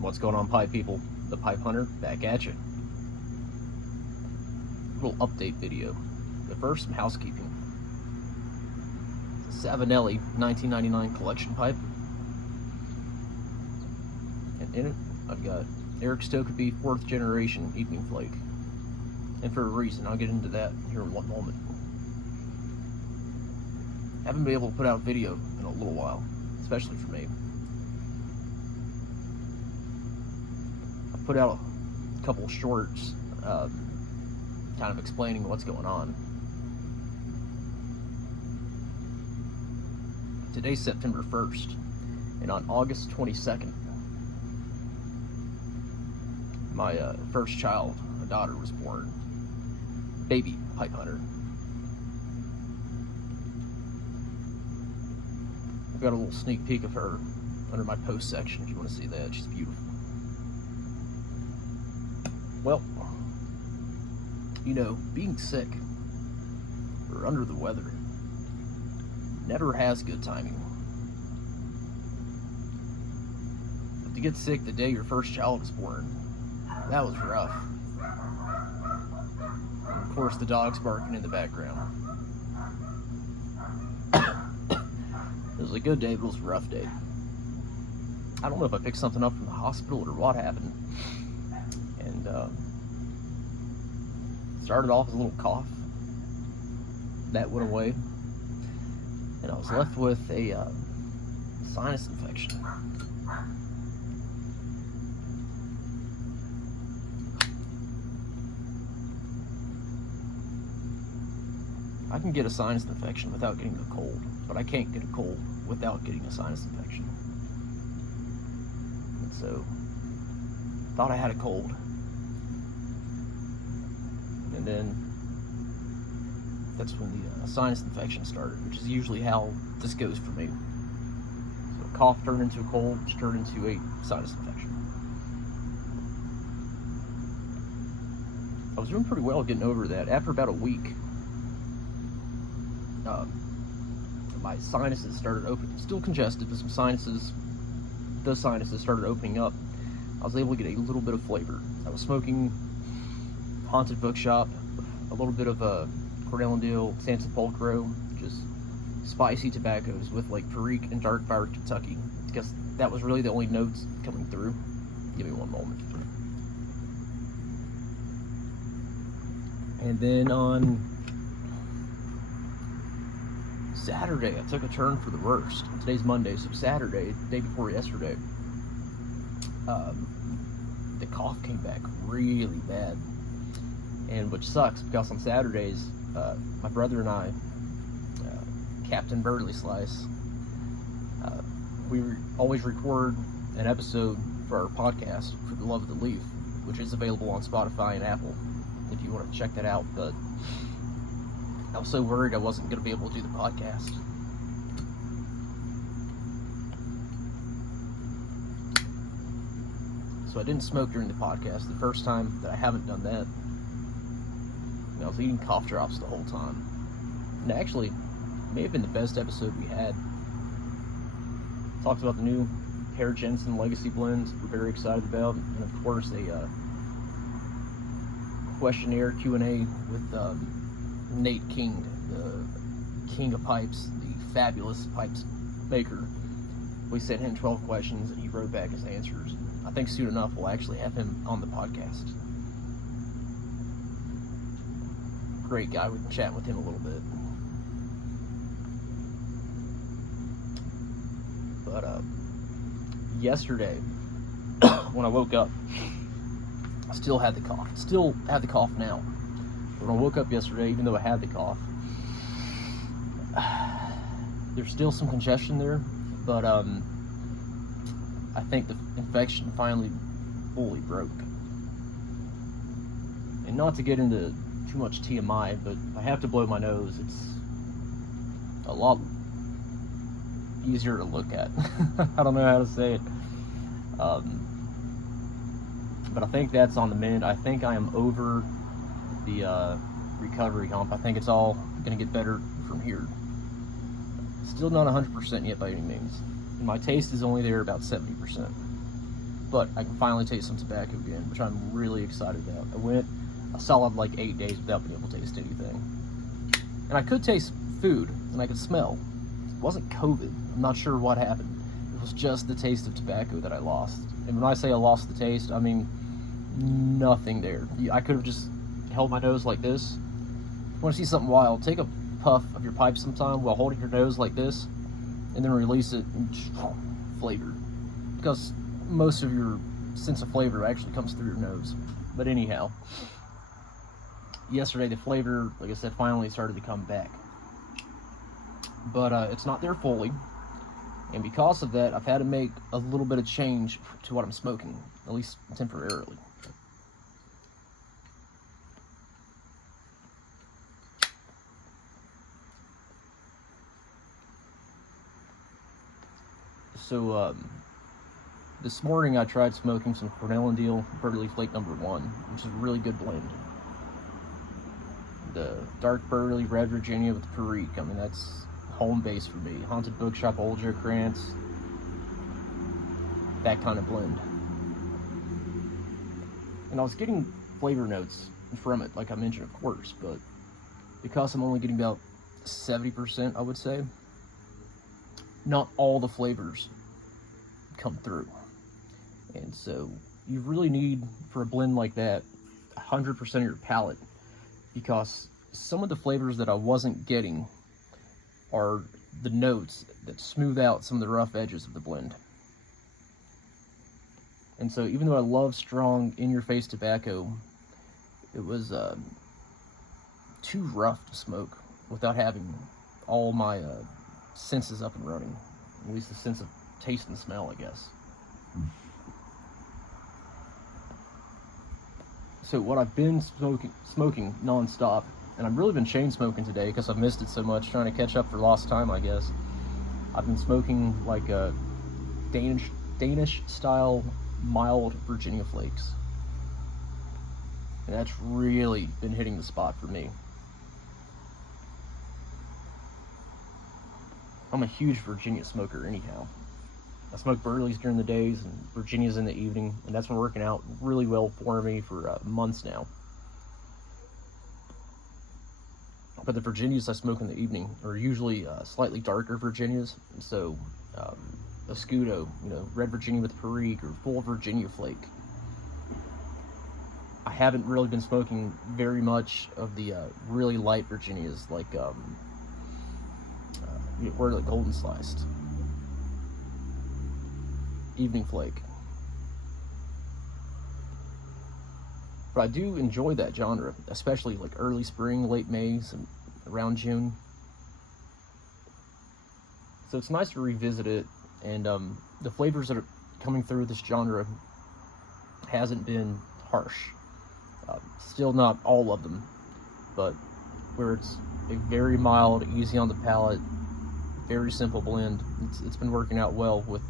What's going on, pipe people? The Pipe Hunter back at you. Little update video. But first, some housekeeping. It's a Savinelli 1999 collection pipe. And in it, I've got Eric Stokeby 4th generation Evening Flake. And for a reason, I'll get into that here in one moment. Haven't been able to put out video in a little while, especially for me. I've put out a couple shorts, kind of explaining what's going on. Today's September 1st, and on August 22nd, my first child, a daughter, was born. Baby Pipe Hunter. I've got a little sneak peek of her under my post section if you want to see that. She's beautiful. Well, you know, being sick or under the weather never has good timing. But to get sick the day your first child is born, that was rough. And of course, the dog's barking in the background. It was a good day, but it was a rough day. I don't know if I picked something up from the hospital or what happened. And started off with a little cough. That went away. And I was left with a sinus infection. I can get a sinus infection without getting a cold, but I can't get a cold without getting a sinus infection. And so, thought I had a cold. And then, that's when the sinus infection started, which is usually how this goes for me. So, a cough turned into a cold, which turned into a sinus infection. I was doing pretty well getting over that. After about a week, my sinuses started opening, still congested, but those sinuses started opening up. I was able to get a little bit of flavor. I was smoking Haunted Bookshop, a little bit of Cornell and Diehl, San Sepulchro, just spicy tobaccos with like Perique and Dark Fire Kentucky, because that was really the only notes coming through. Give me one moment. And then on Saturday, I took a turn for the worst. Today's Monday, so Saturday, day before yesterday, the cough came back really bad. And which sucks, because on Saturdays, my brother and I, Captain Burley Slice, we always record an episode for our podcast, For the Love of the Leaf, which is available on Spotify and Apple, if you want to check that out. But I was so worried I wasn't going to be able to do the podcast. So I didn't smoke during the podcast. The first time that I haven't done that. And I was eating cough drops the whole time. And actually, it may have been the best episode we had. Talked about the new Herr Jensen Legacy blends we're very excited about. And of course, a questionnaire Q&A with Nate King, the king of pipes, the fabulous pipes maker. We sent him 12 questions and he wrote back his answers. I think soon enough we'll actually have him on the podcast. Great guy. We can chat with him a little bit. But yesterday, when I woke up, I still had the cough. Still have the cough now. When I woke up yesterday, even though I had the cough, there's still some congestion there, but I think the infection finally fully broke. And not to get into too much TMI, but if I have to blow my nose, it's a lot easier to look at. I don't know how to say it. But I think that's on the mend. I think I am over the recovery hump. I think it's all going to get better from here. Still not 100% yet by any means. And my taste is only there about 70%. but I can finally taste some tobacco again, which I'm really excited about. I went a solid like 8 days without being able to taste anything. And I could taste food, and I could smell. It wasn't COVID. I'm not sure what happened. It was just the taste of tobacco that I lost. And when I say I lost the taste, I mean nothing there. I could have just held my nose like this. If you want to see something wild, take a puff of your pipe sometime while holding your nose like this, and then release it and flavor. Because most of your sense of flavor actually comes through your nose. But anyhow, yesterday the flavor, like I said, finally started to come back. But it's not there fully. And because of that, I've had to make a little bit of change to what I'm smoking, at least temporarily. So, this morning I tried smoking some Cornell and Deal Burley Flake No. 1, which is a really good blend. The dark Burley Red Virginia with the Perique, I mean, that's home base for me. Haunted Bookshop Old Joe Krantz, that kind of blend. And I was getting flavor notes from it, like I mentioned, of course, but because I'm only getting about 70%, I would say, not all the flavors come through. And so you really need, for a blend like that, 100% of your palate, because some of the flavors that I wasn't getting are the notes that smooth out some of the rough edges of the blend. And so even though I love strong, in-your-face tobacco, it was too rough to smoke without having all my senses up and running. At least the sense of taste and smell, I guess. So what I've been smoking non-stop, and I've really been chain smoking today because I've missed it so much, trying to catch up for lost time, I guess. I've been smoking like a Danish style mild Virginia Flakes. And that's really been hitting the spot for me. I'm a huge Virginia smoker anyhow. I smoke Burleys during the days and Virginias in the evening, and that's been working out really well for me for months now. But the Virginias I smoke in the evening are usually slightly darker Virginias, so a Scudo, Red Virginia with Perique, or full Virginia Flake. I haven't really been smoking very much of the really light Virginias, like where the golden sliced. Evening Flake. But I do enjoy that genre, especially like early spring, late May, and around June. So it's nice to revisit it, and the flavors that are coming through this genre hasn't been harsh. Still not all of them, but where it's a very mild, easy on the palate, very simple blend. It's been working out well with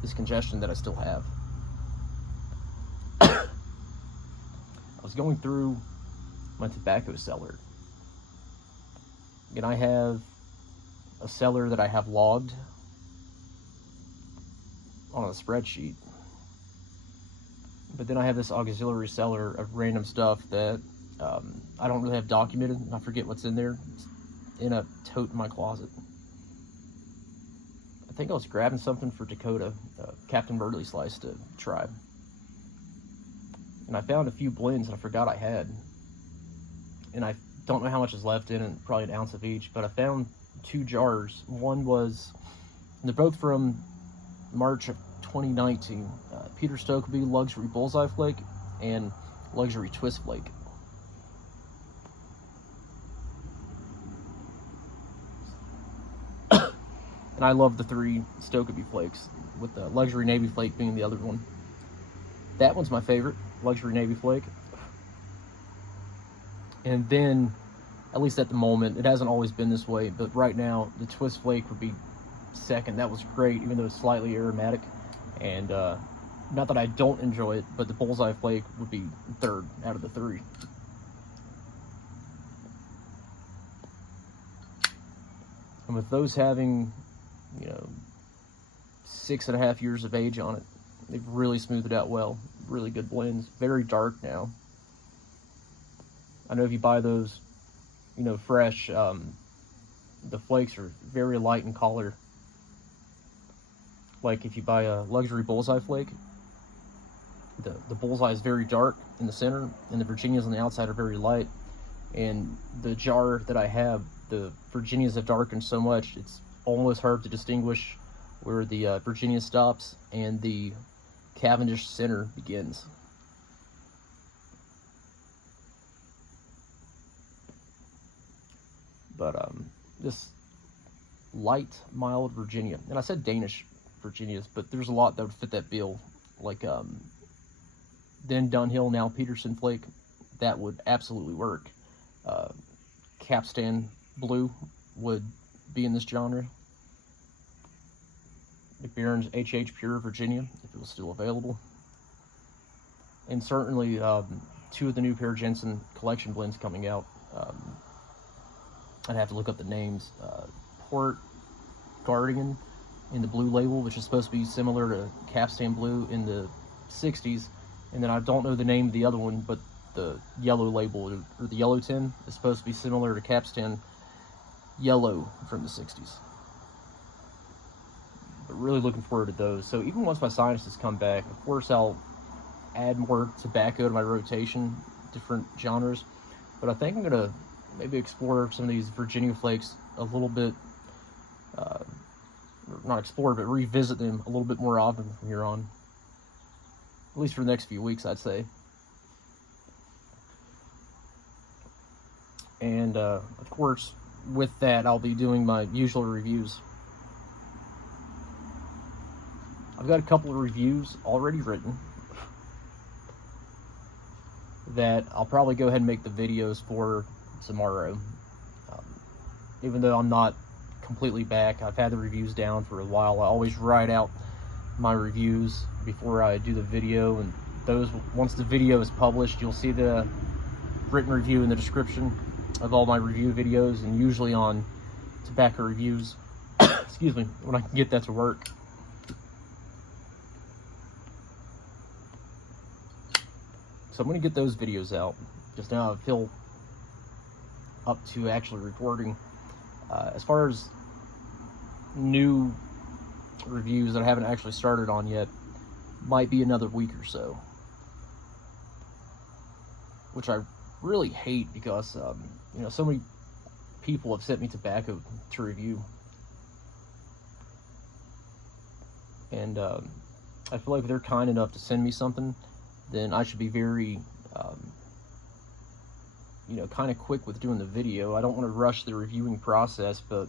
this congestion that I still have. I was going through my tobacco cellar, and I have a cellar that I have logged on a spreadsheet, but then I have this auxiliary cellar of random stuff that I don't really have documented. I forget what's in there. It's in a tote in my closet. I think I was grabbing something for Dakota, Captain Burley Slice, to try. And I found a few blends that I forgot I had. And I don't know how much is left in it, probably an ounce of each, but I found 2 jars. One was, they're both from March of 2019, Peter Stokeby Luxury Bullseye Flake and Luxury Twist Flake. And I love the 3 Stokeby flakes, with the Luxury Navy Flake being the other one. That one's my favorite, Luxury Navy Flake. And then, at least at the moment, it hasn't always been this way, but right now, the Twist Flake would be second. That was great, even though it's slightly aromatic. And not that I don't enjoy it, but the Bullseye Flake would be third out of the 3. And with those having, 6.5 years of age on it, They've really smoothed it out well. Really good blends. Very dark now. I know if you buy those, you know, fresh, the flakes are very light in color. Like if you buy a luxury bullseye flake, the bullseye is very dark in the center, and the Virginias on the outside are very light. And the jar that I have, the Virginias have darkened so much, it's almost hard to distinguish where the Virginia stops and the Cavendish center begins. But this light, mild Virginia, and I said Danish Virginias, but there's a lot that would fit that bill, like then Dunhill, now Peterson flake, that would absolutely work. Capstan blue would be in this genre. McBaron's HH Pure Virginia, if it was still available. And certainly 2 of the new Per Jensen collection blends coming out. I'd have to look up the names. Port Guardian in the blue label, which is supposed to be similar to Capstan Blue in the 60s. And then I don't know the name of the other one, but the yellow label, or the yellow tin, is supposed to be similar to Capstan Yellow from the 60s. But really looking forward to those. So even once my sinuses come back, of course I'll add more tobacco to my rotation, different genres. But I think I'm going to maybe explore some of these Virginia flakes a little bit, not explore, but revisit them a little bit more often from here on. At least for the next few weeks, I'd say. And, of course, with that, I'll be doing my usual reviews. I've got a couple of reviews already written that I'll probably go ahead and make the videos for tomorrow. Even though I'm not completely back, I've had the reviews down for a while. I always write out my reviews before I do the video, and those, once the video is published, you'll see the written review in the description of all my review videos, and usually on tobacco reviews. Excuse me, when I can get that to work. So I'm going to get those videos out. Just now I feel up to actually recording. As far as new reviews that I haven't actually started on yet, might be another week or so. Which I really hate because, you know, so many people have sent me tobacco to review. And I feel like if they're kind enough to send me something, then I should be very, you know, kind of quick with doing the video. I don't want to rush the reviewing process, but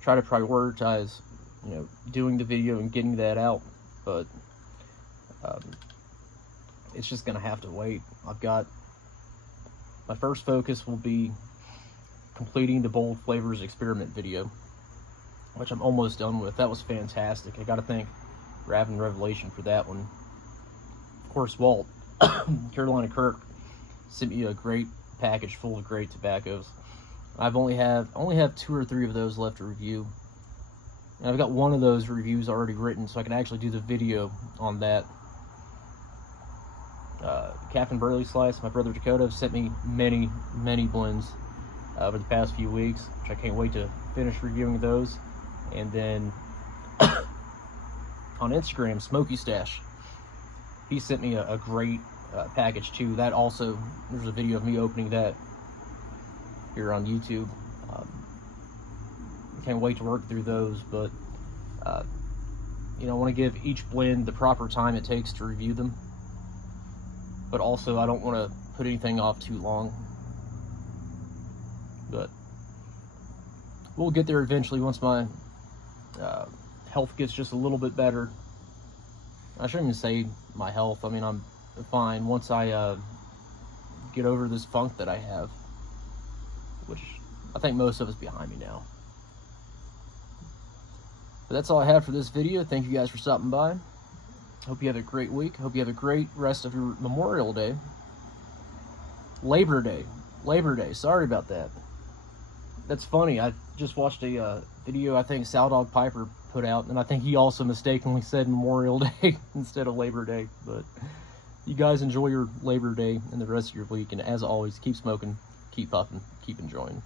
try to prioritize, you know, doing the video and getting that out. But it's just gonna have to wait. I've got, my first focus will be completing the Bold Flavors experiment video, which I'm almost done with. That was fantastic. I gotta thank Raven Revelation for that one. Of course, Walt, Carolina Kirk, sent me a great package full of great tobaccos. I've only have 2 or 3 of those left to review. And I've got one of those reviews already written, so I can actually do the video on that. Captain Burley Slice, my brother Dakota, sent me many blends over the past few weeks, which I can't wait to finish reviewing those. And then on Instagram, Smoky Stash, he sent me a great package too. That also, there's a video of me opening that here on YouTube. Can't wait to work through those, but you know, I want to give each blend the proper time it takes to review them, but also I don't want to put anything off too long. But we'll get there eventually once my health gets just a little bit better. I shouldn't even say my health. I mean, I'm fine once I get over this funk that I have, which I think most of it's behind me now. But that's all I have for this video. Thank you guys for stopping by. Hope you have a great week. Hope you have a great rest of your Memorial Day. Labor Day. Sorry about that. That's funny. I just watched a video I think Sal Dog Piper put out, and I think he also mistakenly said Memorial Day instead of Labor Day. But you guys enjoy your Labor Day and the rest of your week, and as always, keep smoking, keep puffing, keep enjoying.